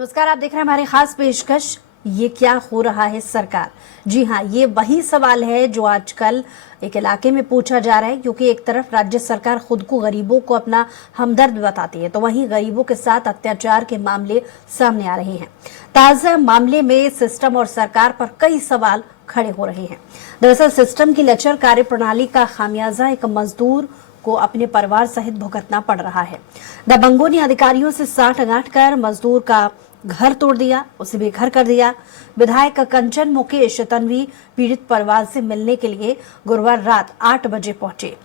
नमस्कार, आप देख रहे हैं हमारी खास पेशकश ये क्या हो रहा है सरकार। जी हाँ, ये वही सवाल है जो आजकल एक इलाके में पूछा जा रहा है, क्योंकि एक तरफ राज्य सरकार खुद को गरीबों को अपना हमदर्द बताती है, तो वहीं गरीबों के साथ अत्याचार के मामले सामने आ रहे हैं। ताजा मामले में सिस्टम और सरकार पर कई सवाल खड़े हो रहे हैं। दरअसल सिस्टम की लचर कार्यप्रणाली का खामियाजा एक मजदूर को अपने परिवार सहित भुगतना पड़ रहा है। दबंगों ने अधिकारियों से साठ-गांठ कर मजदूर का घर तोड़ दिया, उसे बेघर कर दिया। विधायक कंचन मुकेश तन्वी पीड़ित परिवार से मिलने के लिए गुरुवार रात 8 बजे पहुंचे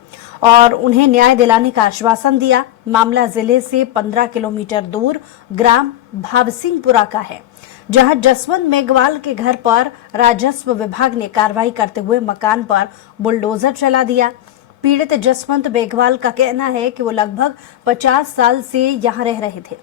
और उन्हें न्याय दिलाने का आश्वासन दिया। मामला जिले से 15 किलोमीटर दूर ग्राम भावसिंहपुरा का है, जहां जसवंत मेघवाल के घर पर राजस्व विभाग ने कार्रवाई करते हुए मकान पर बुलडोजर चला दिया। पीड़ित जसवंत मेघवाल का कहना है कि वो लगभग 50 साल से यहां रह रहे थे,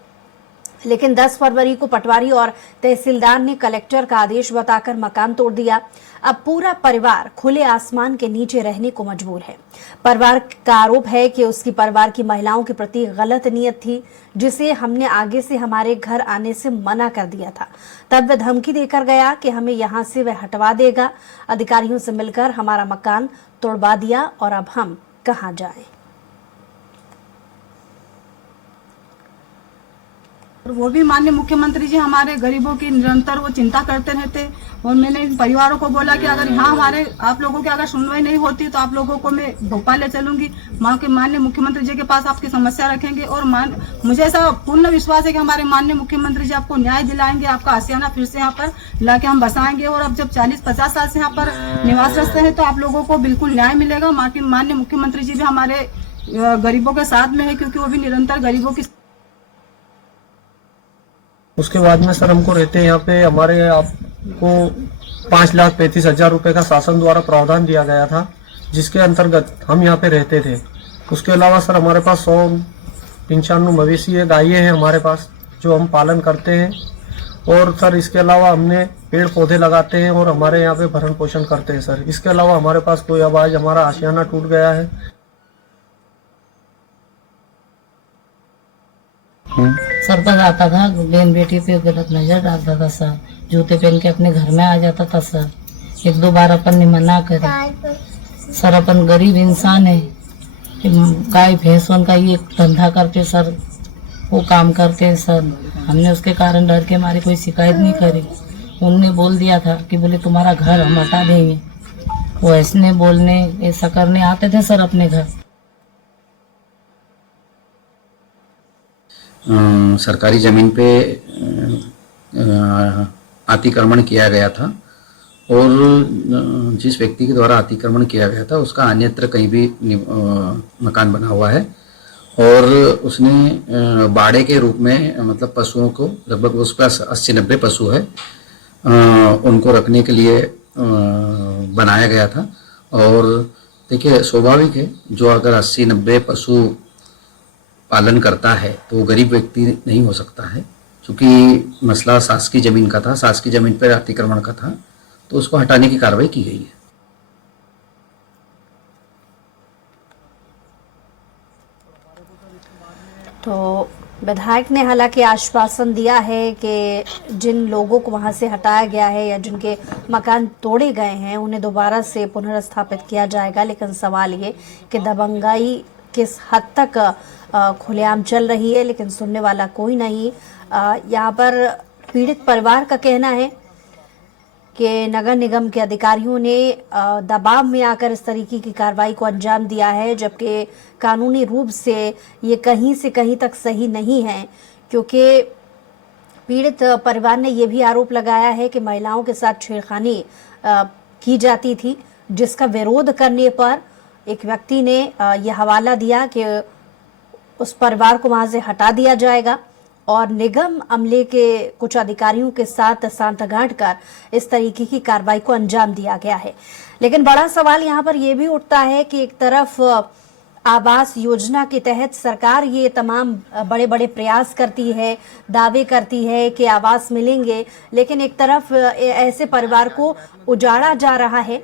लेकिन 10 फरवरी को पटवारी और तहसीलदार ने कलेक्टर का आदेश बताकर मकान तोड़ दिया। अब पूरा परिवार खुले आसमान के नीचे रहने को मजबूर है। परिवार का आरोप है कि उसकी परिवार की महिलाओं के प्रति गलत नीयत थी, जिसे हमने आगे से हमारे घर आने से मना कर दिया था। तब वह धमकी देकर गया कि हमें यहाँ से वह हटवा देगा। अधिकारियों से मिलकर हमारा मकान तोड़वा दिया और अब हम कहाँ जाएं। और वो भी माननीय मुख्यमंत्री जी हमारे गरीबों की निरंतर वो चिंता करते रहते। और मैंने इन परिवारों को बोला कि अगर यहाँ हमारे आप लोगों की अगर सुनवाई नहीं होती तो आप लोगों को मैं भोपाल ले चलूंगी, माननीय मुख्यमंत्री जी के पास आपकी समस्या रखेंगे। और मुझे ऐसा पूर्ण विश्वास है कि हमारे माननीय मुख्यमंत्री जी आपको न्याय दिलाएंगे, आपका आशियाना फिर से यहाँ पर लाके हम बसाएंगे। और अब जब 40-50 साल से यहाँ पर निवास रखते हैं तो आप लोगों को बिल्कुल न्याय मिलेगा। माननीय मुख्यमंत्री जी भी हमारे गरीबों के साथ में है, क्योंकि वो भी निरंतर गरीबों की। उसके बाद में सर हमको रहते हैं यहाँ पे हमारे आपको 5,35,000 रुपए का शासन द्वारा प्रावधान दिया गया था, जिसके अंतर्गत हम यहाँ पे रहते थे। उसके अलावा सर हमारे पास 195 मवेशी है, गायें हैं हमारे पास जो हम पालन करते हैं। और सर इसके अलावा हमने पेड़ पौधे लगाते हैं और हमारे यहाँ पे भरण पोषण करते हैं सर। इसके अलावा हमारे पास कोई आवाज हमारा आशियाना टूट गया है। सरपंच आता था, बहन बेटी पे गलत नजर डालता था सर, जूते पहन के अपने घर में आ जाता था सर। 1-2 बार अपन ने मना करे सर, अपन गरीब इंसान है, गाय भैंसों का ये धंधा करते सर, वो काम करते हैं सर। हमने उसके कारण डर के हमारी कोई शिकायत नहीं करी। उनने बोल दिया था कि बोले तुम्हारा घर हम हटा देंगे। वो ऐसने बोलने ऐसा करने आते थे सर अपने घर। सरकारी जमीन पे अतिक्रमण किया गया था और जिस व्यक्ति के द्वारा अतिक्रमण किया गया था उसका अन्यत्र कहीं भी मकान बना हुआ है। और उसने बाड़े के रूप में मतलब पशुओं को लगभग उस पर 80-90 पशु है, उनको रखने के लिए बनाया गया था। और देखिए स्वाभाविक है, जो अगर 80-90 पशु पालन करता है तो वो गरीब व्यक्ति नहीं हो सकता है। क्योंकि मसला शासकीय जमीन का था, शासकीय जमीन पर अतिक्रमण का था, तो उसको हटाने की कार्रवाई की गई है। तो विधायक ने हालांकि आश्वासन दिया है कि जिन लोगों को वहां से हटाया गया है या जिनके मकान तोड़े गए हैं उन्हें दोबारा से पुनर्स्थापित किया जाएगा। लेकिन सवाल ये कि दबंगाई किस हद तक खुलेआम चल रही है, लेकिन सुनने वाला कोई नहीं। यहाँ पर पीड़ित परिवार का कहना है कि नगर निगम के अधिकारियों ने दबाव में आकर इस तरीके की कार्रवाई को अंजाम दिया है, जबकि कानूनी रूप से ये कहीं से कहीं तक सही नहीं है। क्योंकि पीड़ित परिवार ने यह भी आरोप लगाया है कि महिलाओं के साथ छेड़खानी की जाती थी, जिसका विरोध करने पर एक व्यक्ति ने यह हवाला दिया कि उस परिवार को वहां से हटा दिया जाएगा और निगम अमले के कुछ अधिकारियों के साथ सांठगांठ कर इस तरीके की कार्रवाई को अंजाम दिया गया है। लेकिन बड़ा सवाल यहाँ पर यह भी उठता है कि एक तरफ आवास योजना के तहत सरकार ये तमाम बड़े बड़े प्रयास करती है, दावे करती है कि आवास मिलेंगे, लेकिन एक तरफ ऐसे परिवार को उजाड़ा जा रहा है।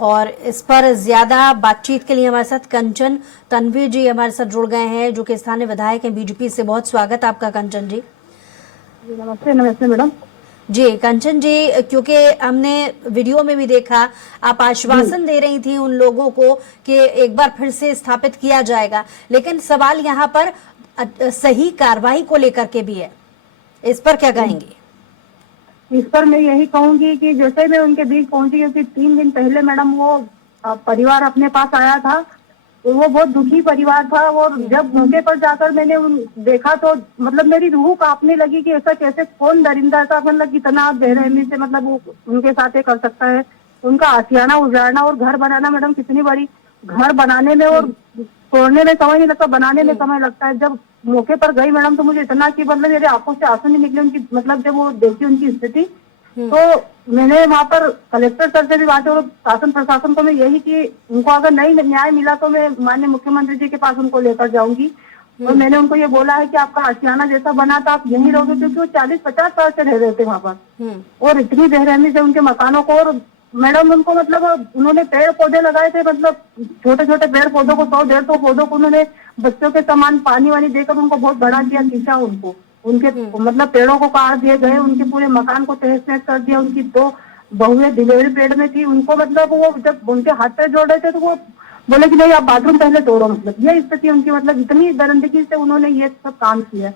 और इस पर ज्यादा बातचीत के लिए हमारे साथ कंचन तनवीर जी हमारे साथ जुड़ गए हैं, जो कि स्थानीय विधायक हैं बीजेपी से। बहुत स्वागत आपका कंचन जी। नमस्ते। नमस्ते मैडम जी कंचन जी, क्योंकि हमने वीडियो में भी देखा आप आश्वासन दे रही थी उन लोगों को कि एक बार फिर से स्थापित किया जाएगा, लेकिन सवाल यहाँ पर सही कार्रवाई को लेकर के भी है, इस पर क्या कहेंगे? इस पर मैं यही कहूंगी कि जैसे मैं उनके बीच पहुंची, क्योंकि 3 दिन पहले मैडम वो परिवार अपने पास आया था, तो वो बहुत दुखी परिवार था। और जब मौके पर जाकर मैंने देखा तो मतलब मेरी रूह कांपने लगी कि ऐसा कैसे, कौन दरिंदा ऐसा मतलब कितना बेरहमी से मतलब वो उनके साथ ये कर सकता है। उनका आशियाना उजाड़ना और घर बनाना मैडम कितनी बड़ी, घर बनाने में और तोड़ने में समय नहीं लगता, बनाने में समय लगता है। जब मौके पर गई मैडम तो मुझे इतना कि मतलब मेरे आंखों से आंसू नहीं निकले उनकी, मतलब जब वो देखी उनकी स्थिति, तो मैंने वहाँ पर कलेक्टर सर से भी बात और शासन प्रशासन को मैं यही कि उनको अगर नहीं न्याय मिला तो मैं माननीय मुख्यमंत्री जी के पास उनको लेकर जाऊंगी। और मैंने उनको ये बोला है कि आपका आशियाना जैसा बना था आप यहीं रहोगे, क्योंकि वो 40-50 साल से रह रहे थे वहाँ पर और इतनी बेरहमी से उनके मकानों को। और मैडम उनको मतलब उन्होंने पेड़ पौधे लगाए थे, मतलब छोटे छोटे पेड़ पौधों को 100-150 पौधों को उन्होंने बच्चों के समान पानी वानी देकर उनको बहुत बड़ा किया, खींचा उनको, उनके मतलब पेड़ों को काट दिए गए, उनके पूरे मकान को तहस नहस कर दिया। उनकी 2 बहुएं डिलीवरी पेड में थी, उनको मतलब वो जब उनके हाथ पैर जोड़ रहे थे तो वो बोले कि नहीं आप बाथरूम पहले तोड़ो, मतलब ये स्थिति उनकी, मतलब इतनी दरिंदगी से उन्होंने ये सब काम किया।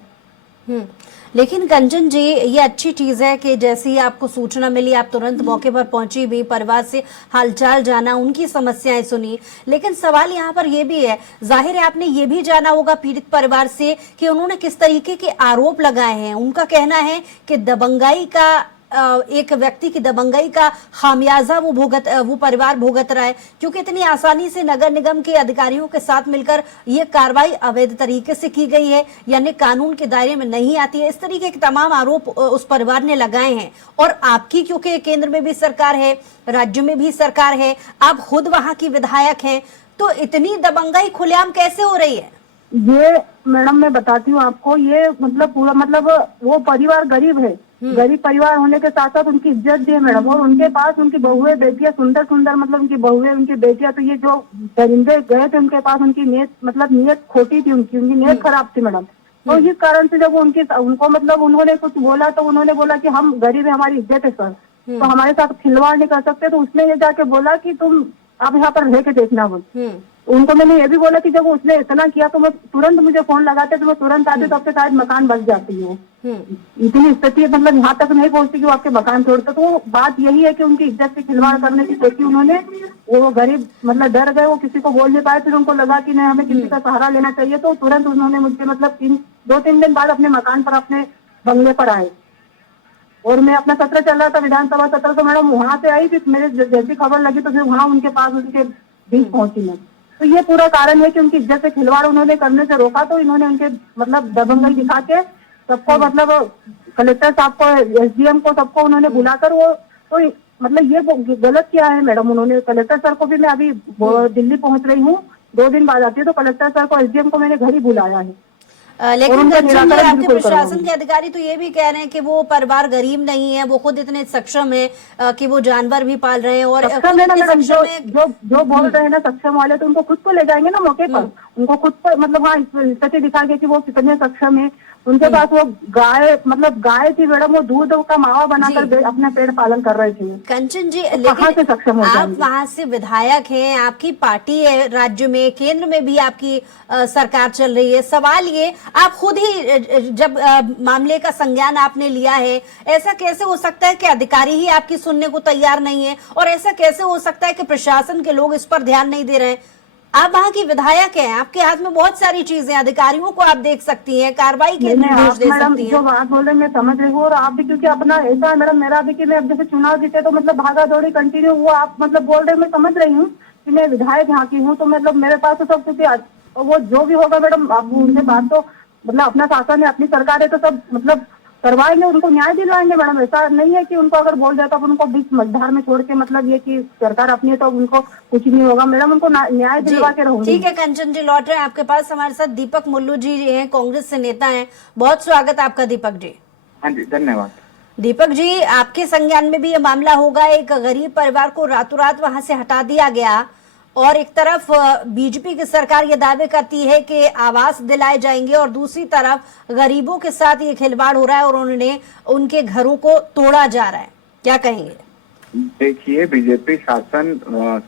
लेकिन कंचन जी, ये अच्छी चीज है कि जैसे ही आपको सूचना मिली आप तुरंत मौके पर पहुंची भी, परिवार से हालचाल जाना, उनकी समस्याएं सुनी। लेकिन सवाल यहाँ पर ये भी है, जाहिर है आपने ये भी जाना होगा पीड़ित परिवार से कि उन्होंने किस तरीके के आरोप लगाए हैं। उनका कहना है कि दबंगाई का एक व्यक्ति की दबंगाई का खामियाजा वो परिवार भुगत रहा है, क्योंकि इतनी आसानी से नगर निगम के अधिकारियों के साथ मिलकर ये कार्रवाई अवैध तरीके से की गई है, यानी कानून के दायरे में नहीं आती है। इस तरीके के तमाम आरोप उस परिवार ने लगाए हैं। और आपकी क्योंकि केंद्र में भी सरकार है, राज्य में भी सरकार है, आप खुद वहां की विधायक हैं, तो इतनी दबंगाई खुलेआम कैसे हो रही है? ये मैडम मैं बताती हूँ आपको, ये मतलब पूरा मतलब वो परिवार गरीब है, गरीब परिवार होने के साथ साथ उनकी इज्जत भी है मैडम। और उनके पास उनकी बहुएं बेटियां सुंदर सुंदर, मतलब उनकी बहुएं उनकी बेटियां, तो ये जो दरिंदे गए थे उनके पास, उनकी नीयत मतलब नीयत खोटी थी, उनकी नीयत खराब थी मैडम। तो इस कारण से जब उनको मतलब उन्होंने कुछ बोला तो उन्होंने बोला कि हम गरीब है, हमारी इज्जत है सर, तो हमारे साथ खिलवाड़ नहीं कर सकते। तो उसने ये जाके बोला कि तुम आप यहाँ पर रह के देखना बोल। उनको मैंने ये भी बोला कि जब उसने इतना किया तो मैं तुरंत, मुझे फोन लगाते तो मैं तुरंत आती, तो आपके शायद मकान बच जाती हो। इतनी स्थिति मतलब यहाँ तक नहीं पहुंचती कि वो आपके मकान छोड़ते। तो बात यही है कि उनकी इज्जत से खिलवाड़ करने की सोची उन्होंने। वो गरीब मतलब डर गए, वो किसी को बोल नहीं पाए, फिर उनको लगा कि नहीं हमें किसी का सहारा लेना चाहिए, तो तुरंत उन्होंने मुझे मतलब 2-3 दिन बाद अपने मकान पर, अपने बंगले पर आए। और मैं अपना सत्र चल रहा था, विधानसभा सत्र, तो मैडम वहां से आई, फिर मेरे जैसी खबर लगी तो फिर वहां उनके पास उनके बीच पहुंची मैं। तो ये पूरा कारण है कि उनकी इज्जत से खिलवाड़ उन्होंने करने से रोका, तो इन्होंने उनके मतलब दबंगई दिखा के सबको मतलब कलेक्टर साहब को, SDM को, सबको उन्होंने बुलाकर वो तो मतलब ये गलत किया है मैडम उन्होंने। कलेक्टर सर को भी मैं अभी दिल्ली पहुंच रही हूँ, 2 दिन बाद आती है, तो कलेक्टर सर को, SDM को मैंने घर ही बुलाया है। लेकिन कंचन जी, आपके प्रशासन के अधिकारी तो ये भी कह रहे हैं कि वो परिवार गरीब नहीं है, वो खुद इतने सक्षम है कि वो जानवर भी पाल रहे हैं। और सक्षम है ना मैडम, जो बोल रहे हैं ना सक्षम वाले, तो उनको खुद को ले जाएंगे ना मौके पर, उनको खुद को मतलब हाँ स्थिति दिखाएंगे कि वो कितने सक्षम है। उनके पास वो गाय थी मैडम, वो दूध का मावा बनाकर अपना पेड़ पालन कर रहे थे। कंचन जी, लेकिन आप वहाँ से विधायक हैं, आपकी पार्टी है राज्य में, केंद्र में भी आपकी सरकार चल रही है। सवाल ये, आप खुद ही जब मामले का संज्ञान आपने लिया है, ऐसा कैसे हो सकता है कि अधिकारी ही आपकी सुनने को तैयार नहीं है? और ऐसा कैसे हो सकता है कि प्रशासन के लोग इस पर ध्यान नहीं दे रहे हैं? आप वहाँ की विधायक हैं, आपके हाथ में बहुत सारी चीजें, अधिकारियों को आप देख सकती हैं, कार्रवाई के निर्देश दे सकती हैं। जो बात बोल रहे हैं मैं समझ रही हूँ, और आप भी क्योंकि अपना ऐसा है मैडम, मेरा भी कि मैं अब जैसे चुनाव जीते तो मतलब भागा दौड़ी कंटिन्यू, वो आप मतलब बोल रहे हैं, मैं समझ रही हूँ कि मैं विधायक यहाँ की हूँ, तो मतलब मेरे पास तो सब कुछ, वो जो भी होगा मैडम, आप उनसे बात तो मतलब अपना शासन है, अपनी सरकार है, तो सब मतलब करवाएंगे, उनको न्याय दिलवाएंगे मैडम। ऐसा नहीं है कि उनको अगर बोल जाए तो उनको बीच मझधार में छोड़ के मतलब ये कि सरकार अपनी है तो उनको कुछ नहीं होगा मैडम, उनको न्याय दिलवा के रहूंगी। ठीक है कंचन जी, लौट रहे हैं आपके पास। हमारे साथ दीपक मुल्लू जी हैं, कांग्रेस से नेता हैं। बहुत स्वागत आपका दीपक जी। हाँ जी, धन्यवाद। दीपक जी, आपके संज्ञान में भी ये मामला होगा, एक गरीब परिवार को रातों रात वहां से हटा दिया गया और एक तरफ बीजेपी की सरकार ये दावे करती है कि आवास दिलाए जाएंगे और दूसरी तरफ गरीबों के साथ ये खिलवाड़ हो रहा है और उनके घरों को तोड़ा जा रहा है। क्या कहेंगे? देखिए, बीजेपी शासन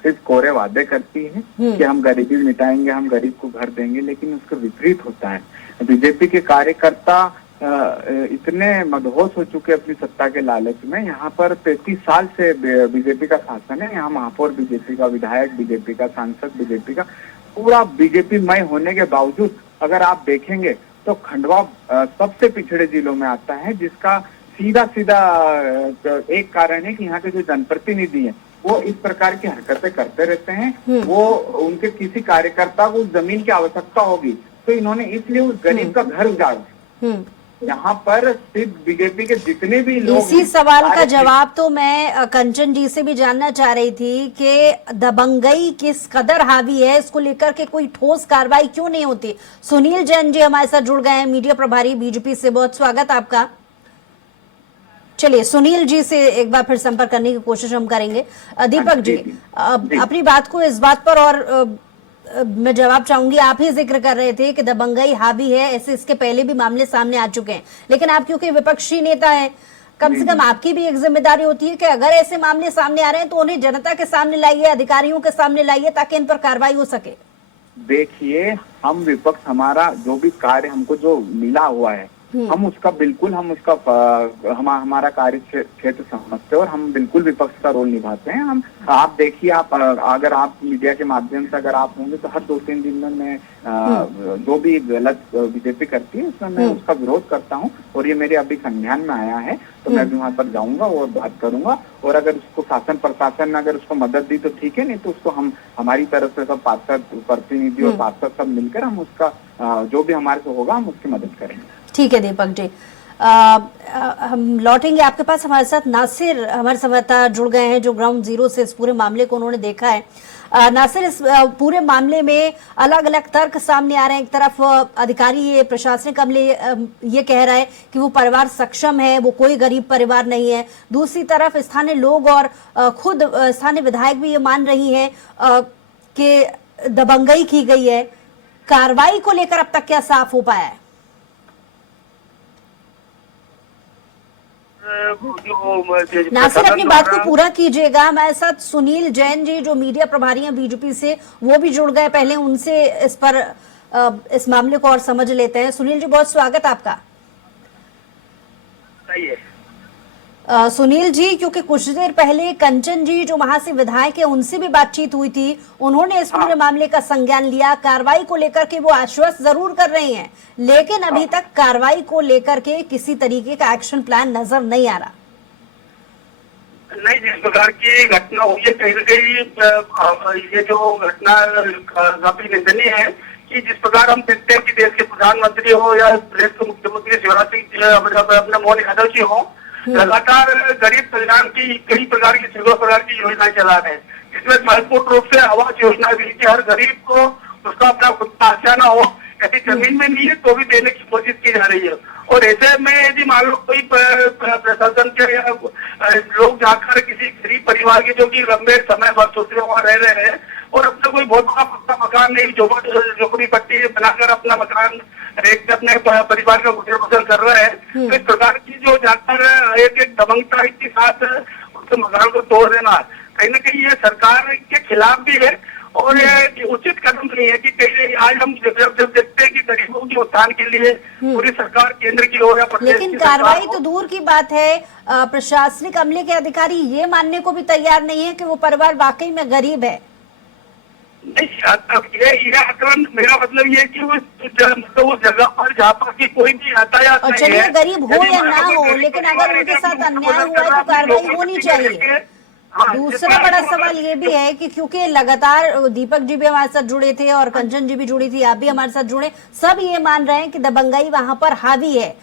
सिर्फ कोरे वादे करती है कि हम गरीबी मिटाएंगे, हम गरीब को घर देंगे, लेकिन उसके विपरीत होता है। बीजेपी के कार्यकर्ता इतने मदहोश हो चुके अपनी सत्ता के लालच में। यहाँ पर 35 साल से बीजेपी का शासन है। यहाँ महापौर बीजेपी का, विधायक बीजेपी का, सांसद बीजेपी का, पूरा बीजेपी मय होने के बावजूद अगर आप देखेंगे तो खंडवा सबसे पिछड़े जिलों में आता है, जिसका सीधा एक कारण है कि यहाँ के जो जनप्रतिनिधि हैं वो इस प्रकार की हरकतें करते रहते हैं। वो उनके किसी कार्यकर्ता को जमीन की आवश्यकता होगी तो इन्होंने इसलिए उस गरीब का घर उजाड़ा। यहाँ पर सिर्फ बीजेपी के जितने भी लोग, इसी सवाल का जवाब तो मैं कंचन जी से भी जानना चाह रही थी कि दबंगई किस कदर हावी है, इसको लेकर के कोई ठोस कार्रवाई क्यों नहीं होती। सुनील जैन जी हमारे साथ जुड़ गए हैं, मीडिया प्रभारी बीजेपी से। बहुत स्वागत आपका। चलिए सुनील जी से एक बार फिर संपर्क करने की कोशिश हम करेंगे। दीपक जी, अपनी बात को इस बात पर और मैं जवाब चाहूंगी, आप ही जिक्र कर रहे थे कि दबंगई हावी है, ऐसे इसके पहले भी मामले सामने आ चुके हैं, लेकिन आप क्योंकि विपक्षी नेता हैं, कम से कम आपकी भी एक जिम्मेदारी होती है कि अगर ऐसे मामले सामने आ रहे हैं तो उन्हें जनता के सामने लाइए, अधिकारियों के सामने लाइए, ताकि इन पर कार्रवाई हो सके। देखिए, हम विपक्ष, हमारा जो भी कार्य हमको जो मिला हुआ है हमारा कार्य क्षेत्र समझते हैं और हम बिल्कुल विपक्ष का रोल निभाते हैं। आप देखिए, अगर आप मीडिया के माध्यम से अगर आप होंगे तो हर 2-3 दिन में मैं जो भी गलत बीजेपी करती है उसमें मैं उसका विरोध करता हूं और ये मेरे अभी संज्ञान में आया है, तो मैं भी वहां पर जाऊंगा और बात करूंगा। और अगर उसको शासन प्रशासन ने अगर उसको मदद दी तो ठीक है, नहीं तो उसको हम हमारी तरफ से सब पार्षद प्रतिनिधि और पार्षद सब मिलकर हम उसका जो भी हमारे से होगा हम उसकी मदद करेंगे। ठीक है दीपक जी, हम लौटेंगे आपके पास। हमारे साथ नासिर हमारे संवाददाता जुड़ गए हैं जो ग्राउंड जीरो से इस पूरे मामले को उन्होंने देखा है। नासिर, इस पूरे मामले में अलग अलग तर्क सामने आ रहे हैं। एक तरफ अधिकारी, ये प्रशासनिक अमले ये कह रहा है कि वो परिवार सक्षम है, वो कोई गरीब परिवार नहीं है। दूसरी तरफ स्थानीय लोग और खुद स्थानीय विधायक भी ये मान रही हैं कि दबंगई की गई है। कार्रवाई को लेकर अब तक क्या साफ हो पाया है? नासिर, अपनी बात को पूरा कीजिएगा। हमारे साथ सुनील जैन जी जो मीडिया प्रभारी हैं बीजेपी से, वो भी जुड़ गए। पहले उनसे इस मामले को और समझ लेते हैं। सुनील जी, बहुत स्वागत आपका। सुनील जी, क्योंकि कुछ देर पहले कंचन जी जो वहां से विधायक है उनसे भी बातचीत हुई थी, उन्होंने इस पूरे मामले का संज्ञान लिया। कार्रवाई को लेकर के वो आश्वस्त जरूर कर रही हैं, लेकिन अभी तक कार्रवाई को लेकर के किसी तरीके का एक्शन प्लान नजर नहीं आ रहा। नहीं, जिस प्रकार की घटना हुई है, कहीं न कहीं ये जो घटना काफी निंदनीय है कि जिस प्रकार हम देखते हैं कि देश के प्रधानमंत्री हो या प्रदेश के मुख्यमंत्री शिवराज सिंह अपना मोहन यादव जी हो, लगातार गरीब कल्याण की कई प्रकार की 16 प्रकार की योजनाएं चला रहे हैं, जिसमें महत्वपूर्ण रूप से आवास योजना भी, कि हर गरीब को उसका अपना खुद का आशियाना हो, यदि जमीन में नहीं है तो भी देने की कोशिश की जा रही है। और ऐसे में यदि मान लो कोई प्रशासन के या लोग जाकर किसी गरीब परिवार के जो कि लंबे समय बरसों वहाँ रह रहे हैं और अपना कोई बहुत बड़ा पक्का मकान नहीं, झोपड़ी पट्टी बनाकर अपना मकान एक अपने परिवार का गुजर बसर कर रहे हैं, तो इस प्रकार की जो जाकर एक दबंगता के साथ उसके मकान को तोड़ देना कहीं न कहीं ये सरकार के खिलाफ भी है और ये उचित कदम नहीं है। कि कहीं आज हम जब देखते हैं कि गरीबों के उत्थान के लिए पूरी सरकार केंद्र की ओर, लेकिन कार्रवाई तो दूर की बात है, प्रशासनिक अमले के अधिकारी ये मानने को भी तैयार नहीं है कि वो परिवार वाकई में गरीब है। नहीं, ये आकलन, मेरा मतलब ये कि उस जगह पर जहाँ पर की कोई भी यातायात नहीं है, चलिए गरीब हो या ना हो, लेकिन अगर उनके साथ अन्याय हुआ है तो कार्रवाई होनी चाहिए। दूसरा बड़ा सवाल ये भी है कि क्योंकि लगातार दीपक जी भी हमारे साथ जुड़े थे और कंचन जी भी जुड़ी थी, आप भी हमारे साथ जुड़े, सब ये मान रहे हैं कि दबंगई वहां पर हावी है,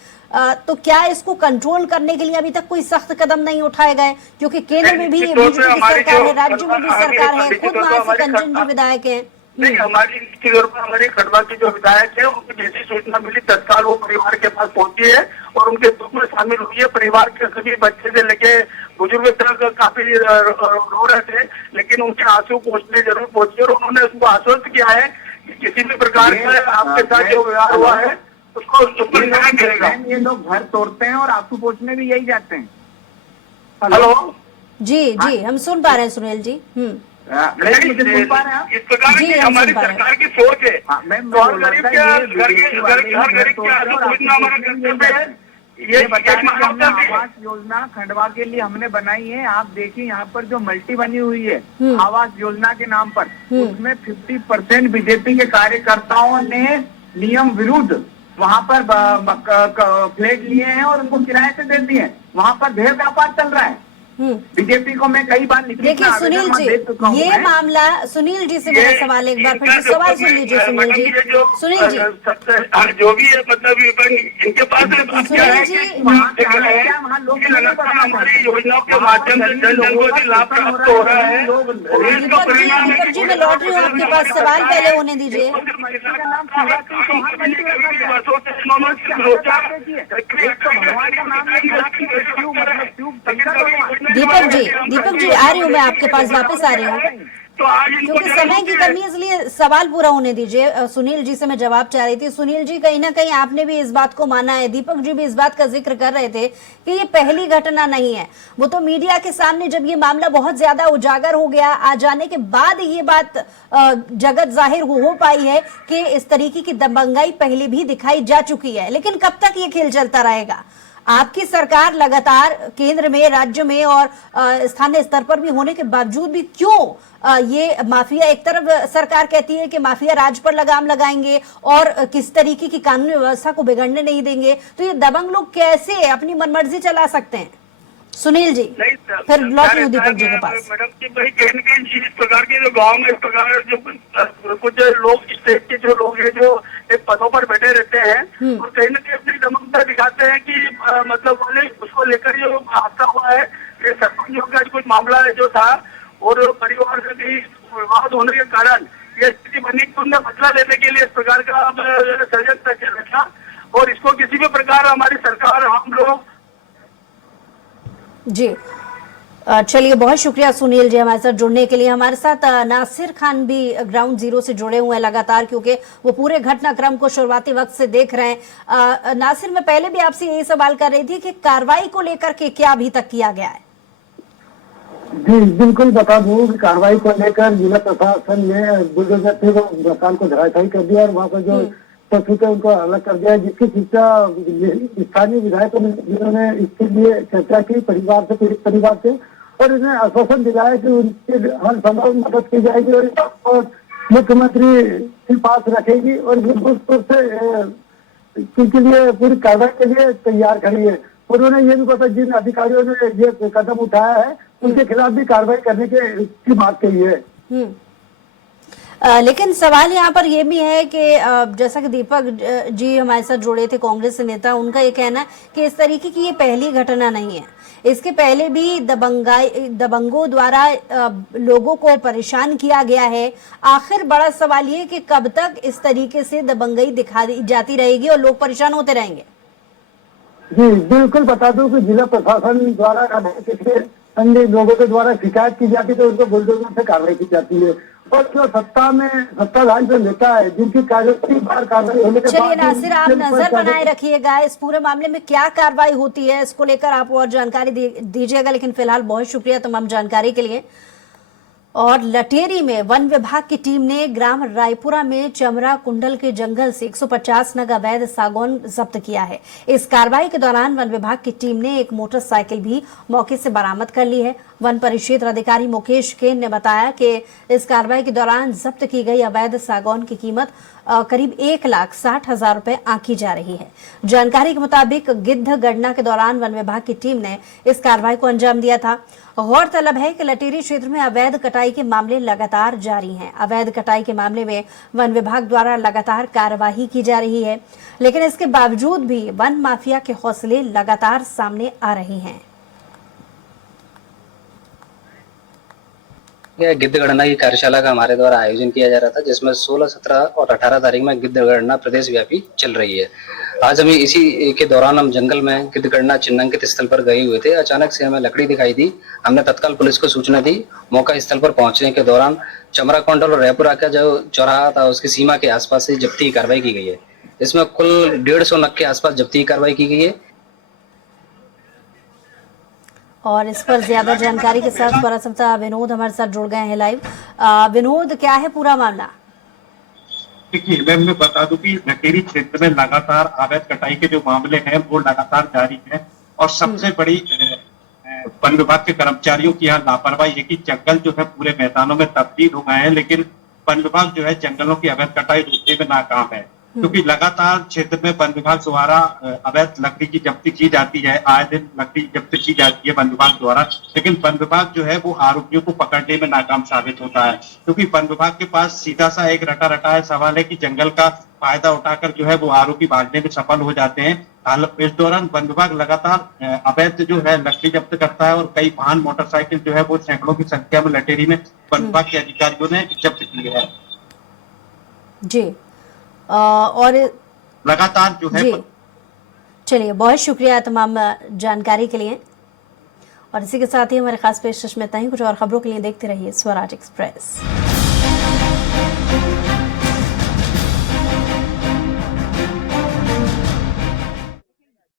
तो क्या इसको कंट्रोल करने के लिए अभी तक कोई सख्त कदम नहीं उठाए गए? क्योंकि केंद्र में भी बीजेपी की सरकार है, राज्य में भी सरकार है, खुद वहां से कंचन जी विधायक है। नहीं, हमारी निश्चित तौर पर हमारे खंडवा के जो विधायक है उनको जैसी सूचना मिली तत्काल वो परिवार के पास पहुंची है और उनके दुख में शामिल हुई है। परिवार के सभी बच्चे से लेके बुजुर्ग तक काफी रो रहे थे, लेकिन उनके आंसू पहुंचने जरूर पहुंचे और उन्होंने उसको आश्वस्त किया है कि किसी भी प्रकार का आपके साथ जो व्यवहार हुआ है उसको न्याय मिलेगा। ये लोग घर तोड़ते हैं और आंसू पोंछने भी यही जाते हैं। हेलो जी हम सुन पा रहे हैं सुनील जी। नहीं, मुझे सुन पा रहे हैं आप? इस प्रकार जी, की हम हमारी सुन पा रहे हैं। सरकार की सोच है। हाँ, मैं तो हर बोल रहा गरीब था, के ये घर विदेशी वाले के हर गरीब के आंसू पोंछना हमारा कर्तव्य है। ये बताया कि हमने मानवता भी है। आवास योजना खंडवा के लिए हमने बनाई है। आप देखिए यहाँ पर जो मल्टी बनी हुई है आवास योजना के नाम पर, उसमें 50% बीजेपी के कार्यकर्ताओं ने नियम विरुद्ध वहाँ पर फ्लैट लिए हैं और उनको किराए से दे दिए हैं। वहाँ पर ढेर व्यापार चल रहा है। बीजेपी को मैं कई बार लिखित में देखिए सुनील आवेदन दे चुका हूं जी, ये मैं। मामला सुनील जी से मेरा सवाल एक बार फिर से सवाल सुन लीजिए सुनील जी। सुनील जी जो भी है मतलब इनके पास सुनील जी लगातार हमारी योजनाओं के माध्यम से जन जन को लाभ प्राप्त हो रहा है। दीपक जी मैं लौट रही हूँ आपके पास, सवाल पहले होने दीजिए। दीपक जी आ रही हूँ मैं आपके पास, वापस आ रही हूँ क्योंकि समय की कमी है, इसलिए सवाल पूरा होने दीजिए। सुनील जी से मैं जवाब चाह रही थी। सुनील जी कहीं ना कहीं आपने भी इस बात को माना है, दीपक जी भी इस बात का जिक्र कर रहे थे कि ये पहली घटना नहीं है। वो तो मीडिया के सामने जब ये मामला बहुत ज्यादा उजागर हो गया, आ जाने के बाद ये बात जगत जाहिर हो पाई है कि इस तरीके की दबंगाई पहले भी दिखाई जा चुकी है। लेकिन कब तक ये खेल चलता रहेगा? आपकी सरकार लगातार केंद्र में, राज्य में और स्थानीय स्तर पर भी होने के बावजूद भी क्यों ये माफिया, एक तरफ सरकार कहती है कि माफिया राज पर लगाम लगाएंगे और किस तरीके की कानूनी व्यवस्था को बिगड़ने नहीं देंगे, तो ये दबंग लोग कैसे अपनी मनमर्जी चला सकते हैं? सुनील जी फिर लौट रही हूँ दीपक जी के पास। मैडम की भाई कहीं न कहीं इस प्रकार के जो गाँव में इस प्रकार जो कुछ लोग स्टेट के जो लोग हैं जो एक पदों पर बैठे रहते हैं और कहीं न कहीं अपनी दमकता दिखाते हैं कि मतलब बोले उसको लेकर जो हादसा हुआ है, ये सरपंचों का कुछ मामला जो था और परिवार से भी विवाद होने के कारण ये स्थिति बनी कि उन्हें बदला लेने के लिए इस प्रकार का षड्यंत्र रखा और इसको किसी भी प्रकार हमारी सरकार, हम लोग जी चलिए, बहुत शुक्रिया सुनील जी हमारे साथ जुड़ने के लिए। हमारे साथ नासिर खान भी ग्राउंड जीरो से जुड़े हुए हैं लगातार, क्योंकि वो पूरे घटनाक्रम को शुरुआती वक्त से देख रहे हैं। नासिर, मैं पहले भी आपसे यही सवाल कर रही थी कि कार्रवाई को लेकर के क्या अभी तक किया गया है? जी बिल्कुल बता दूं कि कार्रवाई को लेकर जिला प्रशासन ने बुलडोजर थे वो मकान को धराशायी कर दिया और वहाँ पर जो पशु थे उनको अलग कर दिया, जिसकी शिक्षा स्थानीय विधायकों ने जिन्होंने इसके लिए चर्चा की परिवार से, पीड़ित परिवार से, और इन्हें आश्वासन दिलाया कि उनकी हर संभव मदद की जाएगी और मुख्यमंत्री के पास रखेगी और बिल्कुल से इनके लिए पूरी कार्रवाई के लिए तैयार खड़ी है। उन्होंने ये भी कहा जिन अधिकारियों ने ये कदम उठाया है उनके खिलाफ भी कार्रवाई करने की बात कही है। लेकिन सवाल यहाँ पर यह भी है कि जैसा कि दीपक जी हमारे साथ जुड़े थे, कांग्रेस नेता, उनका ये कहना है कि इस तरीके की ये पहली घटना नहीं है, इसके पहले भी दबंगों द्वारा लोगों को परेशान किया गया है। आखिर बड़ा सवाल ये कि कब तक इस तरीके से दबंगई दिखाई जाती रहेगी और लोग परेशान होते रहेंगे? जी बिल्कुल बता दूं कि जिला प्रशासन द्वारा अन्य लोगों के द्वारा शिकायत की जाती है तो उनको बुलडोजर से कार्रवाई की जाती है और जो सत्ताधारी जो नेता है जिनकी कार्रवाई होने के बाद, चलिए नासिर, आप नजर बनाए रखिएगा इस पूरे मामले में क्या कार्रवाई होती है, इसको लेकर आप और जानकारी दीजिएगा। लेकिन फिलहाल बहुत शुक्रिया तमाम जानकारी के लिए। और लटेरी में वन विभाग की टीम ने ग्राम रायपुरा में चमरा कुंडल के जंगल से 150 नग अवैध सागौन जब्त किया है। इस कार्रवाई के दौरान वन विभाग की टीम ने एक मोटरसाइकिल भी मौके से बरामद कर ली है। वन परिक्षेत्र अधिकारी मुकेश केन ने बताया कि इस कार्रवाई के दौरान जब्त की गई अवैध सागौन की कीमत करीब 1,60,000 रुपए आंकी जा रही है। जानकारी के मुताबिक गिद्ध गणना के दौरान वन विभाग की टीम ने इस कार्रवाई को अंजाम दिया था। गौरतलब है कि लटेरी क्षेत्र में अवैध कटाई के मामले लगातार जारी हैं। अवैध कटाई के मामले में वन विभाग द्वारा लगातार कार्यवाही की जा रही है, लेकिन इसके बावजूद भी वन माफिया के हौसले लगातार सामने आ रहे हैं। यह गिद्ध गणना की कार्यशाला का हमारे द्वारा आयोजन किया जा रहा था, जिसमें 16, 17 और 18 तारीख में गिद्ध गणना प्रदेश व्यापी चल रही है। आज हमें इसी के दौरान हम जंगल में गिद्ध गणना चिन्हांकित स्थल पर गए हुए थे। अचानक से हमें लकड़ी दिखाई दी। हमने तत्काल पुलिस को सूचना दी। मौका स्थल पर पहुंचने के दौरान चमरा कोंडल और रायपुरा का जो चौराहा था उसकी सीमा के आसपास से जब्ती की कार्रवाई की गई है। इसमें कुल 150 नग के आसपास जब्ती की कार्रवाई की गई है। और इस पर ज्यादा जानकारी के साथ परासमता विनोद हमारे साथ जुड़ गए हैं लाइव। विनोद, क्या है पूरा मामला? देखिए, मैं बता दूं कि लटेरी क्षेत्र में लगातार अवैध कटाई के जो मामले हैं वो लगातार जारी है और सबसे बड़ी वन विभाग के कर्मचारियों की यहाँ लापरवाही है कि जंगल जो है पूरे मैदानों में तब्दील हो गए हैं, लेकिन वन विभाग जो है जंगलों की अवैध कटाई रोकने में नाकाम है, क्योंकि लगातार क्षेत्र में वन विभाग द्वारा अवैध लकड़ी की जब्ती की जाती है। आए दिन लकड़ी जब्त की जाती है वन विभाग द्वारा, लेकिन वन विभाग जो है वो आरोपियों को पकड़ने में नाकाम साबित होता है, क्योंकि वन विभाग के पास सीधा सा एक रटा रटाया सवाल है कि जंगल का फायदा उठाकर जो है वो आरोपी भागने में सफल हो जाते हैं। इस दौरान वन विभाग लगातार अवैध जो है लकड़ी जब्त करता है और कई वाहन मोटरसाइकिल जो है वो सैकड़ों की संख्या में लटेरी में वन विभाग के अधिकारियों ने जब्त की है। जी, और लगातार जो है जी, चलिए, बहुत शुक्रिया तमाम जानकारी के लिए। और इसी के साथ ही हमारे खास पेशकश में इतना ही। कुछ और खबरों के लिए देखते रहिए स्वराज एक्सप्रेस।